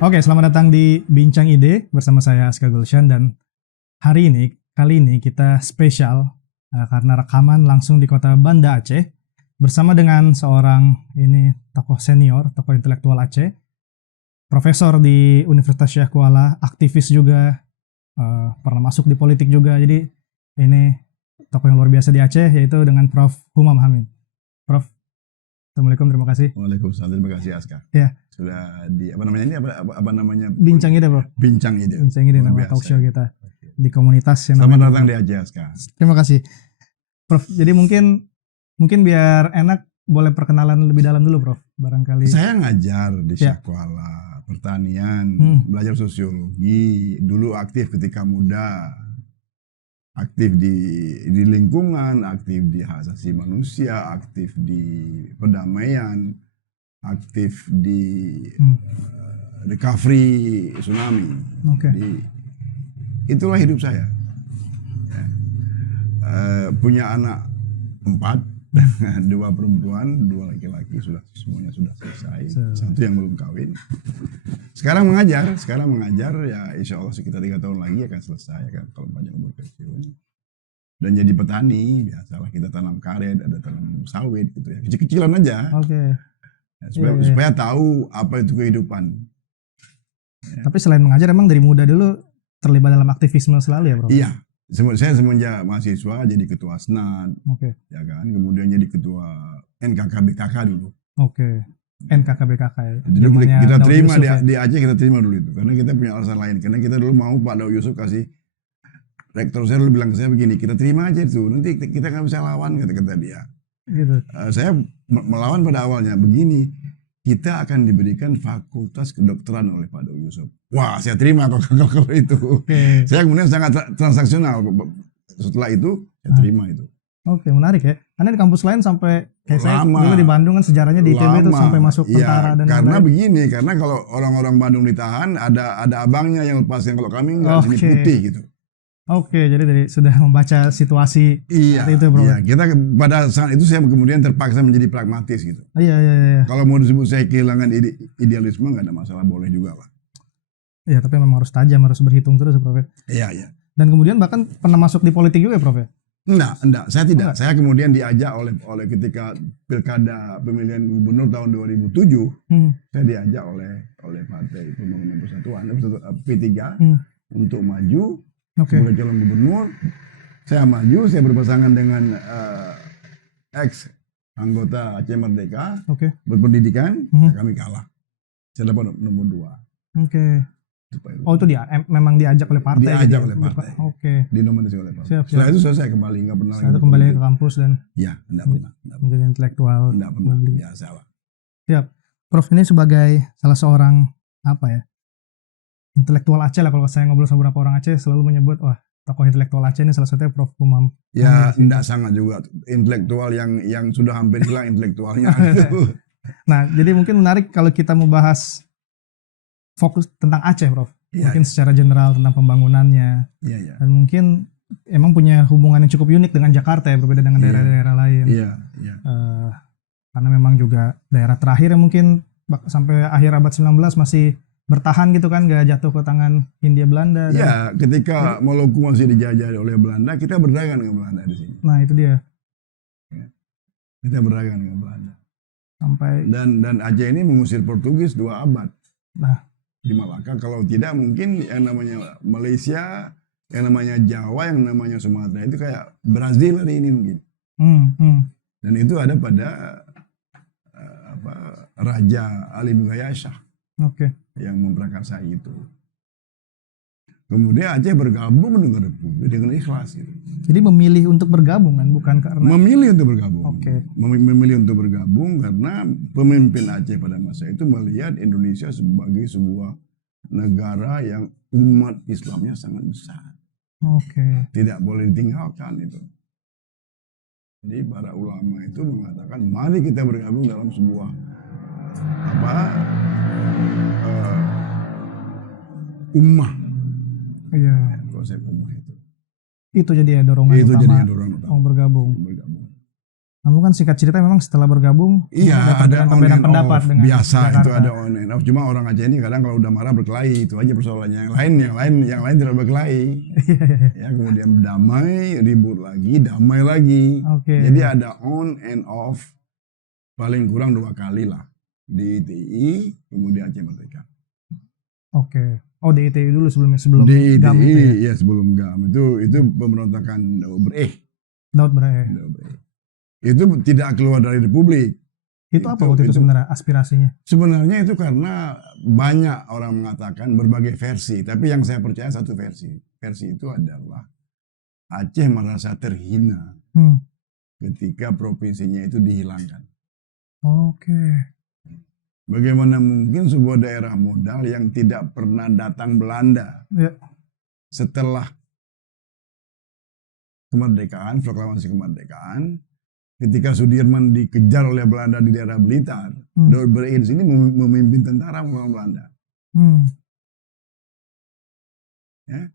Oke, selamat datang di Bincang Ide bersama saya Aska Gulshan dan kali ini kita spesial karena rekaman langsung di kota Banda Aceh bersama dengan seorang tokoh senior, tokoh intelektual Aceh, profesor di Universitas Syekh Kuala, aktivis juga, pernah masuk di politik juga. Jadi ini tokoh yang luar biasa di Aceh yaitu dengan Prof. Humam Hamid. Prof, Assalamualaikum, terima kasih. Waalaikumsalam, terima kasih Aska. Ya. Sudah di apa namanya? Bincang Ide, Bro. Bincang Ide. Bincang Ide nama talk show kita di komunitas yang Selamat datang di Aceh, Aska. Terima kasih, Prof. Jadi mungkin biar enak boleh perkenalan lebih dalam dulu, Prof. Barangkali. Saya ngajar di Syekh Kuala, pertanian, belajar sosiologi, dulu aktif ketika muda. Aktif di lingkungan, aktif di hak asasi manusia, aktif di perdamaian, aktif di recovery tsunami. Jadi, itulah hidup saya. Ya. Punya anak 4, 2 perempuan, 2 laki-laki, semuanya sudah selesai. Satu yang belum kawin. Sekarang mengajar ya insya Allah sekitar 3 tahun lagi akan selesai kan kalau panjang umur pensiun. Dan jadi petani, biasalah kita tanam karet, ada tanam sawit gitu ya. Kecil-kecilan aja. Ya, supaya tahu apa itu kehidupan. Ya. Tapi selain mengajar emang dari muda dulu terlibat dalam aktivisme selalu ya, Bro? Iya. Saya semenjak mahasiswa jadi ketua SNAD. Ya kan, kemudian jadi ketua NKKBKK dulu. NKKBKK ya. Dulu kita terima di Aceh, kita terima dulu itu karena kita punya alasan lain, karena kita dulu mau Pak Daud Yusuf kasih, rektor saya dulu bilang ke saya begini, kita terima aja itu, nanti kita nggak bisa lawan, kata dia gitu. Saya melawan pada awalnya begini, kita akan diberikan fakultas kedokteran oleh Pak Daud Yusuf. Wah, saya terima kalau itu. Saya kemudian sangat transaksional. Setelah itu saya terima itu. Menarik ya. Karena di kampus lain sampai kayak saya dulu di Bandung kan sejarahnya di ITB itu sampai masuk tentara dan karena lain. Begini, karena kalau orang-orang Bandung ditahan ada abangnya yang lepaskan, kalau kami enggak, sini putih gitu. Jadi sudah membaca situasi saat itu, Bro. Iya, kita pada saat itu saya kemudian terpaksa menjadi pragmatis gitu. Iya. Kalau mau disebut saya kehilangan idealisme nggak ada masalah, boleh juga lah. Iya, tapi memang harus tajam, harus berhitung terus, Prof. Iya. Dan kemudian bahkan pernah masuk di politik juga, Prof. Enggak, saya tidak. Saya kemudian diajak oleh ketika pilkada pemilihan gubernur tahun 2007, saya diajak oleh Partai Pembangunan Persatuan P3 untuk maju sebagai calon gubernur. Saya maju, saya berpasangan dengan ex anggota Aceh Merdeka, berpendidikan, kami kalah. Saya dapat nomor 2. Itu memang diajak oleh partai. Diajak oleh partai. Dinominasi oleh partai. Siap. Setelah itu saya kembali, nggak pernah. Saya kembali ke kampus dan enggak pernah. Menjadi intelektual. Enggak pernah. Biasa lah. Siap. Prof ini sebagai salah seorang intelektual Aceh lah, kalau saya ngobrol sama beberapa orang Aceh selalu menyebut tokoh intelektual Aceh ini salah satunya Prof Humam. Ya, enggak sangat juga intelektual yang sudah hampir hilang intelektualnya. Nah, jadi mungkin menarik kalau kita mau bahas fokus tentang Aceh, Prof. Mungkin secara general tentang pembangunannya. Dan mungkin emang punya hubungan yang cukup unik dengan Jakarta ya, berbeda dengan daerah-daerah lain. Karena memang juga daerah terakhir yang mungkin sampai akhir abad 19 masih bertahan gitu kan, gak jatuh ke tangan Hindia Belanda. Iya, ketika Maluku masih dijajah oleh Belanda, kita berdagang dengan Belanda di sini. Nah, itu dia. Kita berdagang dengan Belanda. Sampai dan Aceh ini mengusir Portugis 2 abad. Nah, di Malaka, kalau tidak mungkin yang namanya Malaysia, yang namanya Jawa, yang namanya Sumatera itu kayak Brazil hari ini mungkin. Dan itu ada pada Raja Ali Mughaya Shah yang memprakarsai itu. Kemudian Aceh bergabung dengan Republik dengan ikhlas gitu. Jadi memilih untuk bergabung kan, bukan karena memilih untuk bergabung. Memilih untuk bergabung karena pemimpin Aceh pada masa itu melihat Indonesia sebagai sebuah negara yang umat Islamnya sangat besar. Tidak boleh ditinggalkan itu. Jadi para ulama itu mengatakan mari kita bergabung dalam sebuah ummah. Konsep ummah itu. Itu jadi dorongan utama. Bergabung. Kamu kan singkat cerita memang setelah bergabung iya ada perbedaan pendapat dengan biasa Jakarta. Itu ada on and off. Cuma orang Aceh ini kadang kalau udah marah berkelahi, itu aja persoalannya. Yang lain tidak berkelahi. Ya kemudian damai, ribut lagi, damai lagi. Jadi ada on and off paling kurang 2 kali lah di ITI kemudian Aceh Merdeka. Oh di ITI dulu sebelum di GAM ITI, itu ya? Iya sebelum GAM itu pemberontakan Daud Bereh. Itu tidak keluar dari Republik. Itu apa waktu itu sebenarnya aspirasinya? Sebenarnya itu karena banyak orang mengatakan berbagai versi, tapi yang saya percaya satu versi. Versi itu adalah Aceh merasa terhina ketika provinsinya itu dihilangkan. Bagaimana mungkin sebuah daerah modal yang tidak pernah datang Belanda setelah kemerdekaan, proklamasi kemerdekaan, ketika Sudirman dikejar oleh Belanda di daerah Blitar, Daud Bereh di sini memimpin tentara melawan Belanda. Ya.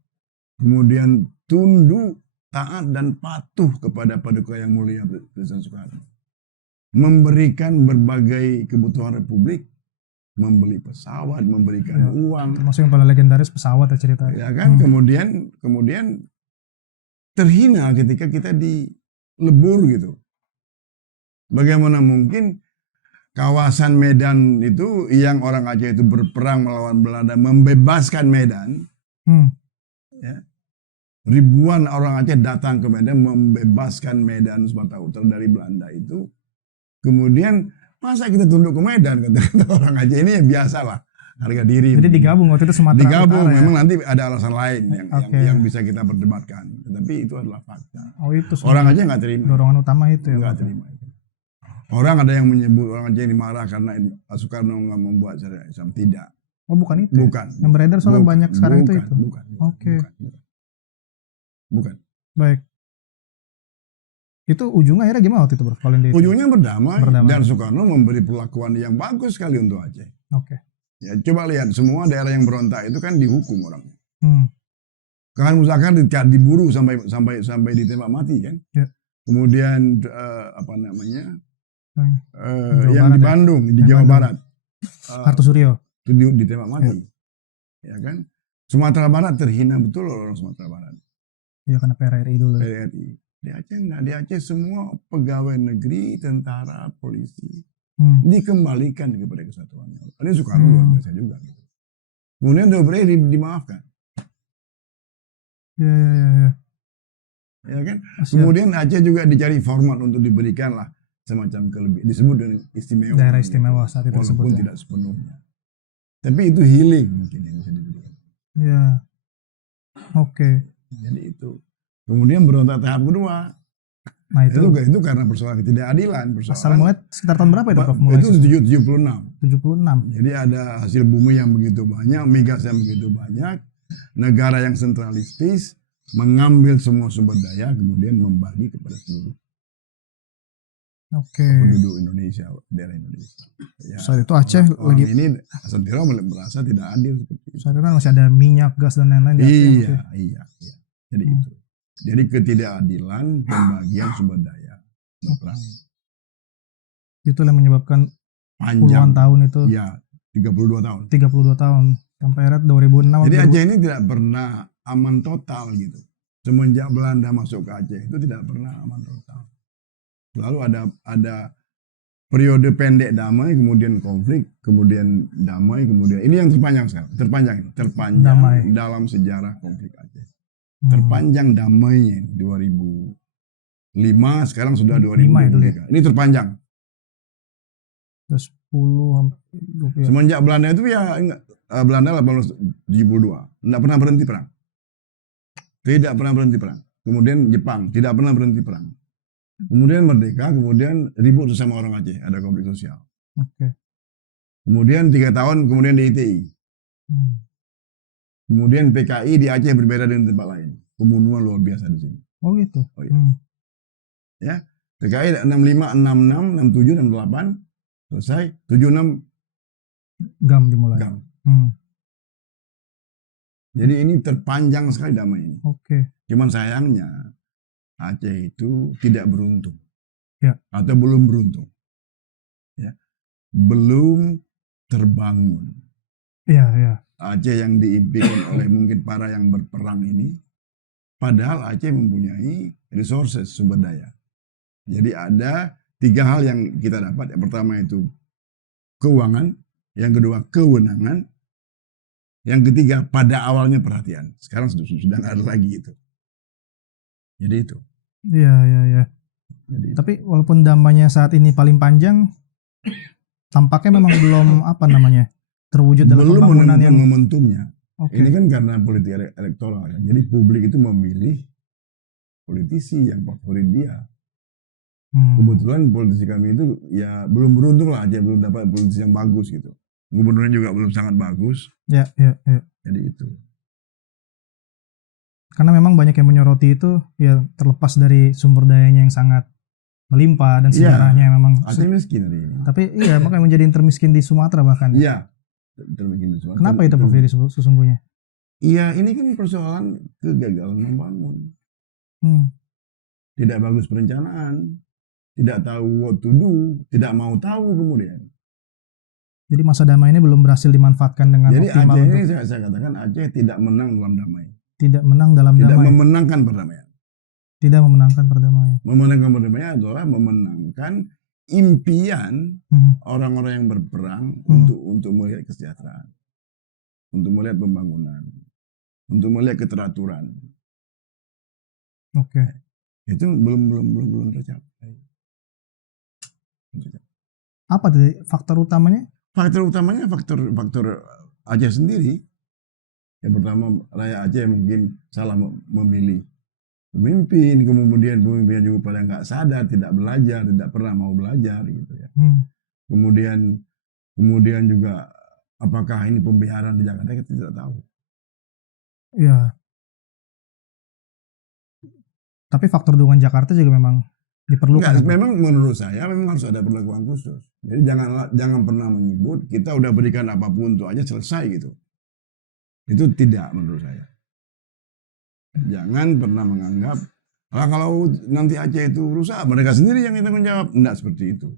Kemudian tunduk, taat dan patuh kepada Paduka Yang Mulia Presiden Soekarno. Memberikan berbagai kebutuhan Republik, membeli pesawat, memberikan uang. Termasuk yang paling legendaris pesawat ya cerita. Ya kan, kemudian terhina ketika kita dilebur gitu. Bagaimana mungkin kawasan Medan itu yang orang Aceh itu berperang melawan Belanda, membebaskan Medan. Ya. Ribuan orang Aceh datang ke Medan, membebaskan Medan Sumatera Utara dari Belanda itu. Kemudian masa kita tunduk ke Medan, kata orang Aceh ini ya biasalah, harga diri. Jadi digabung waktu itu Sumatera digabung, Utara. Memang nanti ada alasan lain yang bisa kita perdebatkan. Tetapi itu adalah fakta. Itu orang Aceh nggak terima. Dorongan utama itu ya. Nggak terima. Orang ada yang menyebut orang Aceh ini marah karena Soekarno nggak membuat syariat Islam. Tidak. Oh bukan itu? Bukan. Yang beredar soalnya banyak sekarang itu. Bukan. Bukan. Baik. Itu ujungnya akhirnya gimana waktu itu, Bro? Ujungnya berdamai. Dan Soekarno memberi perlakuan yang bagus sekali untuk Aceh. Ya, coba lihat semua daerah yang berontak itu kan dihukum orangnya. Khan Musakar diburu sampai ditembak mati kan. Ya. Kemudian yang di Bandung, di Jawa Barat, Kartosuryo itu ditembak mati, ya kan? Sumatera Barat terhina betul orang Sumatera Barat. Ya karena PRRI dulu. PRRI. Di Aceh semua pegawai negeri, tentara, polisi dikembalikan kepada kesatuan. Ini Soekarno luar biasa juga. Gitu. Kemudian Daud Bereh dimaafkan. Ya kan? Kemudian Aceh juga dicari format untuk diberikan lah semacam kelebihan, disebut dengan istimewa. Daerah istimewa saat itu walaupun tidak sepenuhnya. Tapi itu healing mungkin yang bisa diberikan. Ya. Jadi itu. Kemudian berontak tahap kedua. Nah itu karena persoalan ketidakadilan. Asal mulai sekitar tahun berapa itu, Prof? Itu 76. Jadi ada hasil bumi yang begitu banyak, migas yang begitu banyak, negara yang sentralistis mengambil semua sumber daya kemudian membagi kepada seluruh penduduk Indonesia, daerah Indonesia. Ya, saat itu Aceh lagi ini Asantiro merasa tidak adil seperti itu. Saat itu kan masih ada minyak, gas dan lain-lain. Iya. Jadi itu. Jadi ketidakadilan pembagian sumber daya. Itu yang menyebabkan puluhan tahun itu. Ya, 32 tahun. 32 tahun sampai era 2006. Jadi Aceh ini tidak pernah aman total gitu. Semenjak Belanda masuk ke Aceh itu tidak pernah aman total. Lalu ada periode pendek damai, kemudian konflik, kemudian damai, kemudian ini yang terpanjang sekarang. Terpanjang damai dalam sejarah konflik Aceh. Terpanjang damainya 2005, sekarang sudah 2023. Ini terpanjang. 10 Semenjak Belanda itu ya Belanda 1872 tidak pernah berhenti perang. Tidak pernah berhenti perang. Kemudian Jepang tidak pernah berhenti perang. Kemudian merdeka, kemudian ribut sesama orang Aceh, ada konflik sosial. Kemudian 3 tahun, kemudian di ITI. Kemudian PKI di Aceh berbeda dengan tempat lain. Pembunuhan luar biasa di sini. Oh gitu. Ya, PKI 65, 66, 67, 68 selesai. 76 GAM dimulai. GAM. Jadi ini terpanjang sekali damai ini. Cuman sayangnya Aceh itu tidak beruntung. Ya. Atau belum beruntung. Ya. Belum terbangun. Iya, iya. Aceh yang diimpikan oleh mungkin para yang berperang ini, padahal Aceh mempunyai resources, sumber daya. Jadi ada 3 hal yang kita dapat. Yang pertama itu keuangan, yang kedua kewenangan, yang ketiga pada awalnya perhatian. Sekarang sudah nggak ada lagi itu. Jadi itu. Iya, iya, iya. Tapi walaupun dampaknya saat ini paling panjang, tampaknya memang belum terwujud dalam pembangunan yang momentumnya. Okay. Ini kan karena politik elektoral kan. Jadi publik itu memilih politisi yang favorit dia. Kebetulan politisi kami itu ya belum beruntung lah aja, belum dapat politisi yang bagus gitu. Gubernurnya juga belum sangat bagus. Ya, ya, ya. Jadi itu. Karena memang banyak yang menyoroti itu ya terlepas dari sumber dayanya yang sangat melimpah dan sejarahnya memang Aceh miskin hari ini. Tapi iya makanya menjadi termiskin di Sumatera bahkan. Iya. Termiskin di Sumatera. Kenapa itu Prof Yedi sesungguhnya? Iya, ini kan persoalan kegagalan membangun. Tidak bagus perencanaan, tidak tahu what to do, tidak mau tahu kemudian. Jadi masa damai ini belum berhasil dimanfaatkan dengan Jadi optimal. Jadi Aceh ini saya katakan Aceh tidak menang dalam damai. Tidak menang dalam damai. Tidak memenangkan perdamaian. Tidak memenangkan perdamaian. Memenangkan perdamaian adalah memenangkan impian orang-orang yang berperang untuk melihat kesejahteraan, untuk melihat pembangunan, untuk melihat keteraturan. Oke. Itu belum tercapai. Apa tadi faktor utamanya? Faktor utamanya faktor Aceh sendiri. Yang pertama rakyat Aceh mungkin salah memilih pemimpin, kemudian pemimpin juga pada nggak sadar, tidak belajar, tidak pernah mau belajar gitu ya. Kemudian juga apakah ini pembiaran di Jakarta kita tidak tahu. Ya. Tapi faktor dukungan Jakarta juga memang diperlukan. Memang menurut saya memang harus ada perlakuan khusus. Jadi jangan pernah menyebut kita udah berikan apapun untuk aja selesai gitu. Itu tidak menurut saya. Jangan pernah menganggap kalau nanti Aceh itu rusak mereka sendiri yang tanggung jawab. Tidak seperti itu.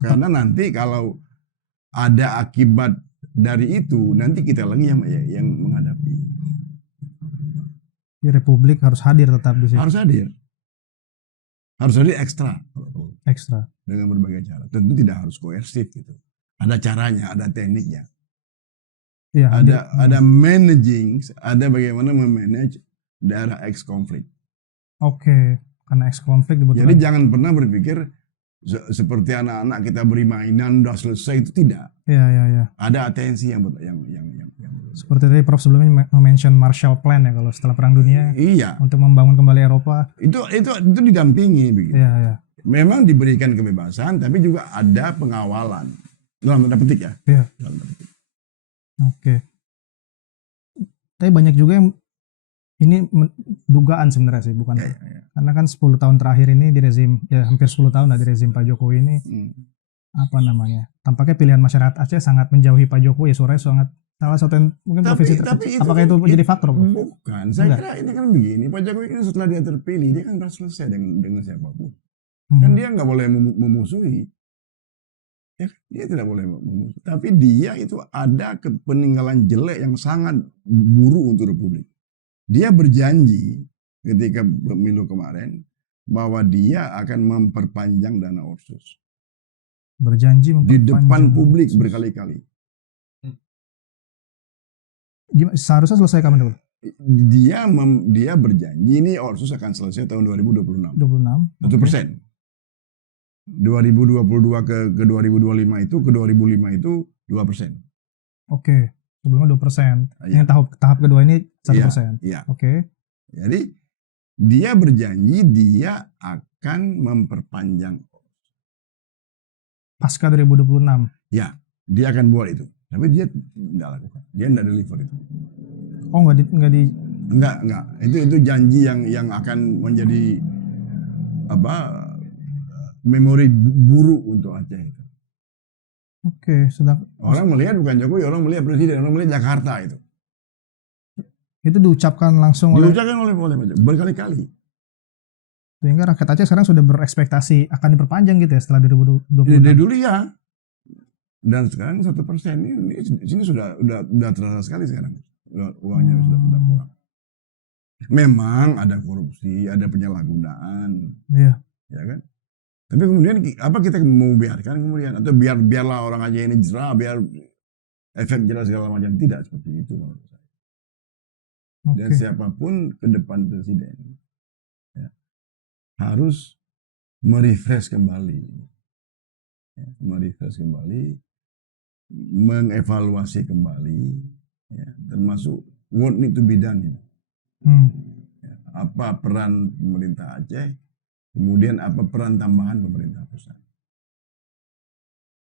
Karena nanti kalau ada akibat dari itu nanti kita lagi yang menghadapi. Di Republik harus hadir tetap di situ. Harus hadir. Harus hadir ekstra. Ekstra. Dengan berbagai cara. Tentu tidak harus koersif gitu. Ada caranya, ada tekniknya. Ya, ada managing, ada bagaimana memanage daerah ex konflik. Oke, karena ex konflik dibutuhkan. Jadi jangan pernah berpikir seperti anak-anak kita beri mainan udah selesai, itu tidak. Iya. Ada atensi yang seperti tadi Prof sebelumnya mention Marshall Plan ya kalau setelah Perang Dunia. Iya. Untuk membangun kembali Eropa. Itu didampingi begitu. Iya. Memang diberikan kebebasan, tapi juga ada pengawalan dalam tanda petik ya. Iya. Dalam tanda petik. Oke. Tapi banyak juga yang ini dugaan sebenarnya sih, bukan? Ya. Karena kan 10 tahun terakhir ini di rezim, ya hampir 10 tahun lah di rezim Pak Jokowi ini, tampaknya pilihan masyarakat Aceh sangat menjauhi Pak Jokowi, suaranya sangat salah satu yang mungkin apakah itu menjadi faktor? Bukan, saya kira ini kan begini, Pak Jokowi ini setelah dia terpilih, dia kan sudah selesai dengan siapapun. Kan dia nggak boleh memusuhi. Ya, dia tidak boleh memusuhi. Tapi dia itu ada peninggalan jelek yang sangat buruk untuk Republik. Dia berjanji ketika pemilu kemarin bahwa dia akan memperpanjang dana Otsus. Berjanji memperpanjang di depan publik berkali-kali. Seharusnya selesai kapan dulu? Dia berjanji ini Otsus akan selesai tahun 2026. 1%. 2022 ke 2025 itu, ke 2005 itu 2%. Oke, sebelumnya 2%. Yang tahap kedua ini 1%. Iya. Oke. Jadi dia berjanji dia akan memperpanjang pasca 2026. Ya, dia akan buat itu. Tapi dia tidak lakukan. Dia tidak deliver itu. Oh, enggak. Itu janji yang akan menjadi memori buruk untuk Aceh itu. Oke, orang melihat bukan Jokowi, orang melihat presiden, orang melihat Jakarta itu. Itu diucapkan langsung oleh berkali-kali. Sehingga rakyat Aceh sekarang sudah berekspektasi akan diperpanjang gitu ya setelah 2026. Dari dulu ya. Dan sekarang 1%. Ini sini sudah terasa sekali sekarang. Uangnya sudah kurang. Memang ada korupsi, ada penyalahgunaan. Iya. Ya kan? Tapi kemudian apa kita mau biarkan kemudian atau biarlah orang aja ini jerah, biar efek jerah segala macam, tidak seperti itu menurut saya. Dan siapapun ke depan presiden ya, harus merefresh kembali, ya, mengevaluasi kembali, ya, termasuk what need to be done. Ya, apa peran pemerintah Aceh? Kemudian apa peran tambahan pemerintah pusat?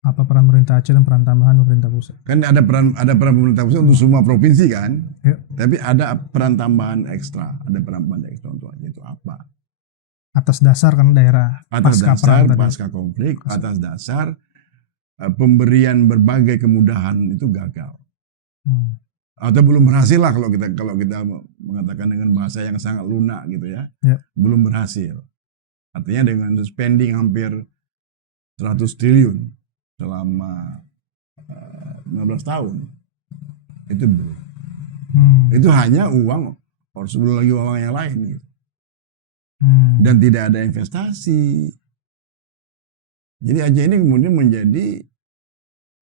Apa peran pemerintah Aceh dan peran tambahan pemerintah pusat? Kan ada peran pemerintah pusat untuk semua provinsi kan? Ya. Tapi ada peran tambahan ekstra, untuk Aceh itu apa? Atas dasar kan daerah pasca konflik, atas dasar pemberian berbagai kemudahan itu gagal. Atau belum berhasil lah kalau kita mengatakan dengan bahasa yang sangat lunak gitu ya. Belum berhasil. Artinya dengan spending hampir 100 triliun selama 15 tahun. Itu belum. Itu hanya uang, harus belum lagi uang yang lain. Gitu. Dan tidak ada investasi. Jadi Aceh ini kemudian menjadi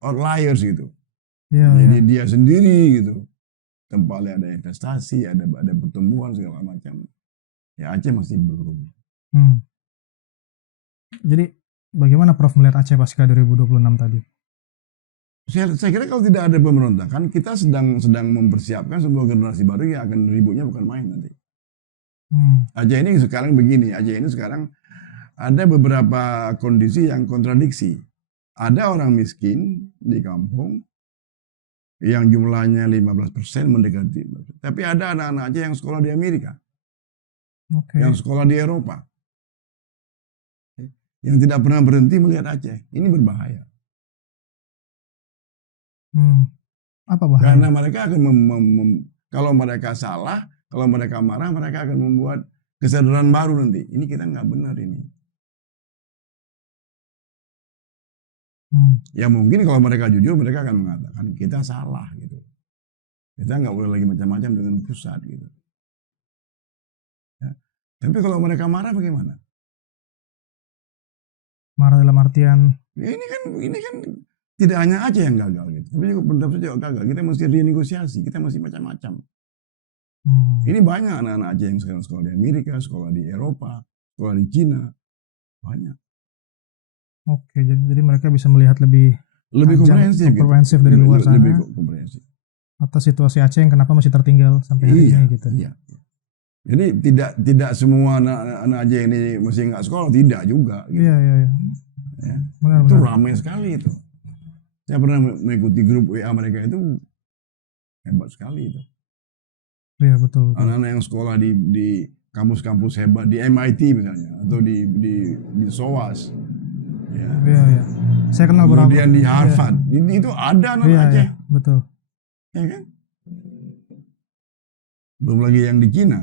outliers gitu. Jadi dia sendiri gitu. Tempatnya ada investasi, ada pertumbuhan segala macam. Ya Aceh masih belum. Jadi bagaimana Prof melihat Aceh pasca 2026 tadi? Saya kira kalau tidak ada pemberontakan, kita sedang mempersiapkan sebuah generasi baru yang akan ributnya bukan main nanti. Aceh ini sekarang begini, Aceh ini sekarang ada beberapa kondisi yang kontradiksi. Ada orang miskin di kampung yang jumlahnya 15% mendekati. Tapi ada anak-anak Aceh yang sekolah di Amerika. Yang sekolah di Eropa. Yang tidak pernah berhenti melihat Aceh. Ini berbahaya. Apa bahaya? Karena mereka akan kalau mereka salah, kalau mereka marah, mereka akan membuat kesadaran baru nanti. Ini kita nggak benar ini. Ya mungkin kalau mereka jujur, mereka akan mengatakan kita salah gitu. Kita nggak boleh lagi macam-macam dengan pusat gitu. Ya. Tapi kalau mereka marah bagaimana? Marah dalam artian? Ini kan tidak hanya Aceh yang gagal gitu. Tapi juga pemerintah juga gagal. Kita mesti renegosiasi, kita mesti macam-macam. Ini banyak anak-anak Aceh yang sekarang sekolah di Amerika, sekolah di Eropa, sekolah di Cina. Banyak. Oke, jadi mereka bisa melihat lebih komprehensif dari luar sana. Lebih komprehensif. Atas situasi Aceh yang kenapa masih tertinggal sampai hari ini gitu. Iya. Jadi tidak semua anak Aceh ini masih nggak sekolah, tidak juga. Gitu. Iya. Ya. Itu ramai sekali itu. Saya pernah mengikuti grup WA mereka itu hebat sekali itu. Iya betul. Anak-anak yang sekolah di kampus-kampus hebat di MIT misalnya atau di SOAS. Iya. Saya kenal beberapa. Kemudian di Harvard, itu ada anak Aceh. Iya, betul. Ya kan? Belum lagi yang di Cina.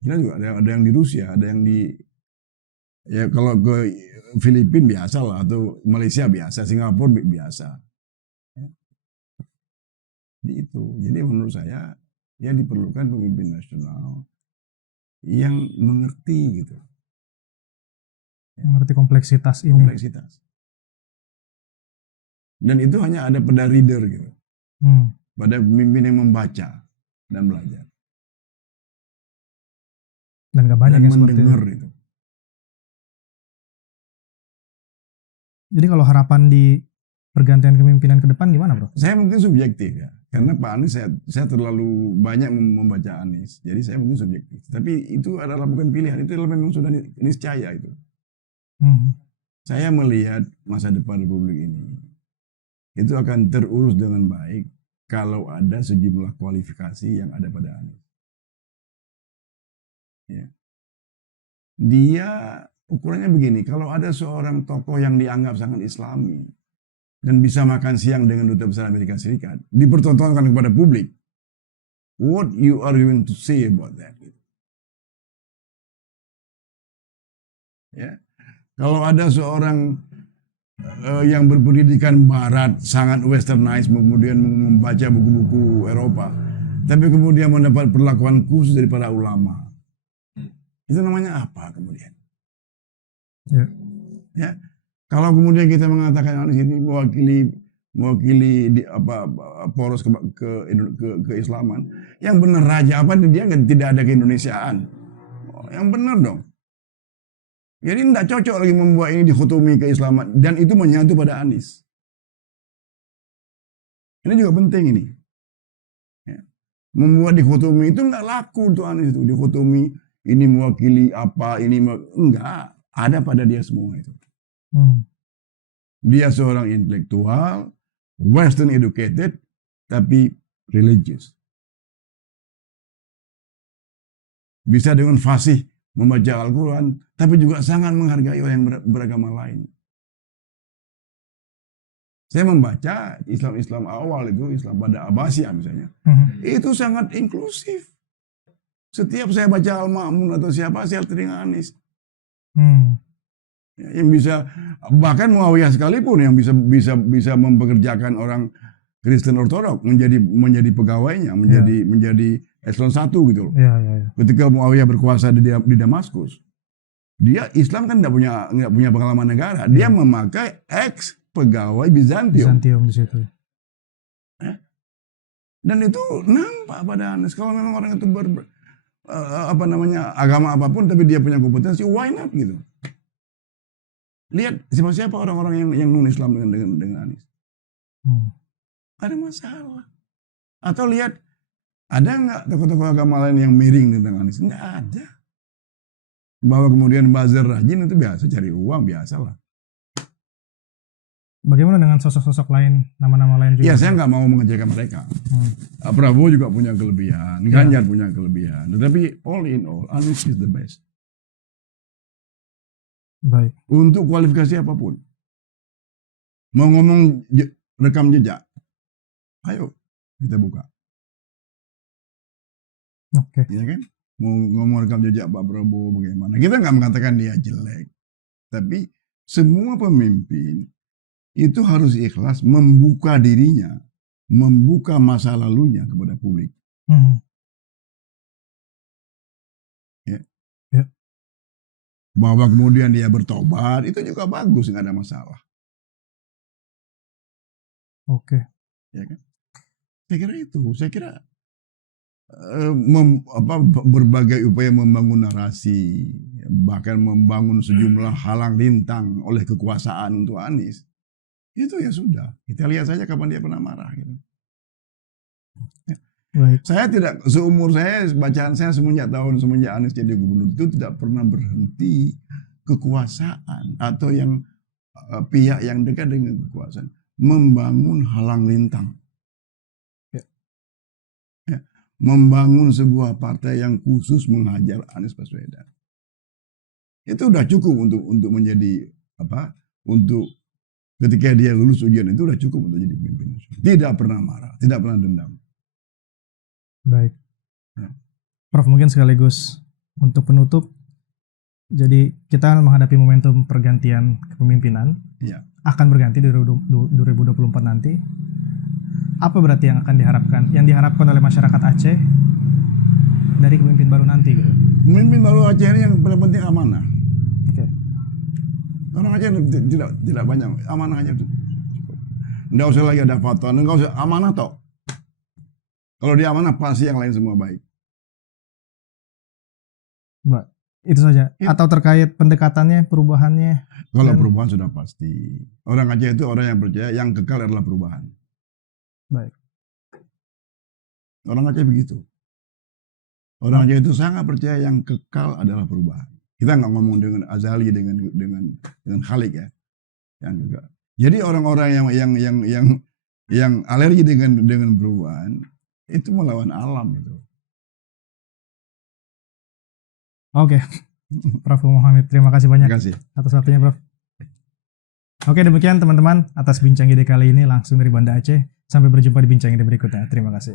Cina juga ada yang di Rusia, ada yang di kalau ke Filipina biasa lah atau Malaysia biasa, Singapura biasa. Jadi menurut saya ya diperlukan pemimpin nasional yang mengerti gitu. Mengerti kompleksitas ini. Dan itu hanya ada pada reader gitu. Pada pemimpin yang membaca dan belajar. Dan gak banyak yang mendengar itu. Jadi kalau harapan di pergantian kepemimpinan ke depan gimana, Bro? Saya mungkin subjektif ya. Karena Pak Anies saya terlalu banyak membaca Anies. Jadi saya mungkin subjektif. Tapi itu adalah bukan pilihan. Itu memang sudah niscaya itu. Saya melihat masa depan Republik ini itu akan terurus dengan baik kalau ada sejumlah kualifikasi yang ada pada Anies. Ya. Dia ukurannya begini, kalau ada seorang tokoh yang dianggap sangat Islami dan bisa makan siang dengan Duta Besar Amerika Serikat, dipertontonkan kepada publik, what you are going to say about that? Ya. Kalau ada seorang yang berpendidikan barat, sangat westernized, kemudian membaca buku-buku Eropa, tapi kemudian mendapat perlakuan khusus dari para ulama, itu namanya apa kemudian? Ya. Ya. Kalau kemudian kita mengatakan di sini mewakili di poros keislaman, yang benar raja apa dia tidak ada keindonesiaan, yang benar dong. Jadi tidak cocok lagi membuat ini dikotomi keislaman, dan itu menyatu pada Anies. Ini juga penting ini. Ya. Membuat dikotomi itu nggak laku untuk Anies itu. Dikotomi ini mewakili apa, ini enggak ada pada dia semua itu. Dia seorang intelektual, Western educated, tapi religious. Bisa dengan fasih membaca Al-Quran, tapi juga sangat menghargai orang yang beragama lain. Saya membaca Islam awal itu, Islam pada Abbasiyah misalnya, itu sangat inklusif. Setiap saya baca Al-Ma'mun atau siapa, saya teringat Anies. Yang bisa, bahkan Muawiyah sekalipun yang bisa mempekerjakan orang Kristen Ortodok menjadi pegawainya, menjadi eselon 1 gitu loh. Ya. Ketika Muawiyah berkuasa di Damaskus, dia Islam kan nggak punya pengalaman negara, dia memakai ex pegawai Bizantium di situ. Dan itu nampak pada Anies. Kalau memang orang itu agama apapun, tapi dia punya kompetensi, why not gitu? Lihat siapa orang-orang yang non Islam dengan Anies. Ada masalah. Atau lihat, ada nggak tokoh-tokoh agama lain yang miring tentang Anies? Nggak ada. Bahwa kemudian buzzer rajin itu biasa, cari uang biasalah. Bagaimana dengan sosok-sosok lain, nama-nama lain juga? Ya, saya nggak mau mengecewakan mereka. Prabowo juga punya kelebihan, Ganjar punya kelebihan. Tetapi all in all, Anies is the best. Baik. Untuk kualifikasi apapun. Mau ngomong rekam jejak, ayo kita buka. Oke. Ya kan? Mau ngomong rekam jejak Pak Prabowo bagaimana? Kita nggak mengatakan dia jelek, tapi semua pemimpin itu harus ikhlas membuka dirinya, membuka masa lalunya kepada publik. Ya. Bahwa kemudian dia bertobat itu juga bagus, nggak ada masalah. Oke. Ya kan? Saya kira itu. Saya kira berbagai upaya membangun narasi, bahkan membangun sejumlah halang rintang oleh kekuasaan untuk Anies, itu ya sudah. Kita lihat saja kapan dia pernah marah. Gitu. Ya. Baik. Saya tidak, seumur saya, bacaan saya semenjak Anies jadi gubernur itu tidak pernah berhenti kekuasaan atau yang pihak yang dekat dengan kekuasaan membangun halang rintang. Membangun sebuah partai yang khusus menghajar Anies Baswedan. Itu udah cukup untuk menjadi untuk ketika dia lulus ujian itu udah cukup untuk jadi pemimpin. Tidak pernah marah, tidak pernah dendam. Baik. Prof, mungkin sekaligus untuk penutup, jadi kita menghadapi momentum pergantian kepemimpinan. Ya. Akan berganti di 2024 nanti. Apa berarti yang akan diharapkan oleh masyarakat Aceh dari pemimpin baru nanti gitu? Pemimpin baru Aceh ini yang paling penting amanah. Oke. Orang Aceh tidak banyak, amanah aja cukup. Nggak usah lagi ada fatwa, nggak usah amanah toh. Kalau dia amanah pasti yang lain semua baik. Mbak, itu saja. Atau terkait pendekatannya, perubahannya? Kalau perubahan sudah pasti. Orang Aceh itu orang yang percaya yang kekal adalah perubahan. Baik. Orang Aceh begitu. Orang Aceh itu sangat percaya yang kekal adalah perubahan. Kita nggak ngomong dengan Azali dengan Khalik ya, yang kekal. Jadi orang-orang yang alergi dengan perubahan itu melawan alam itu. Oke. Prof. Muhammad, terima kasih banyak atas waktunya, Prof. Oke, demikian teman-teman atas bincang ide kali ini langsung dari Banda Aceh. Sampai berjumpa di bincang ide berikutnya. Terima kasih.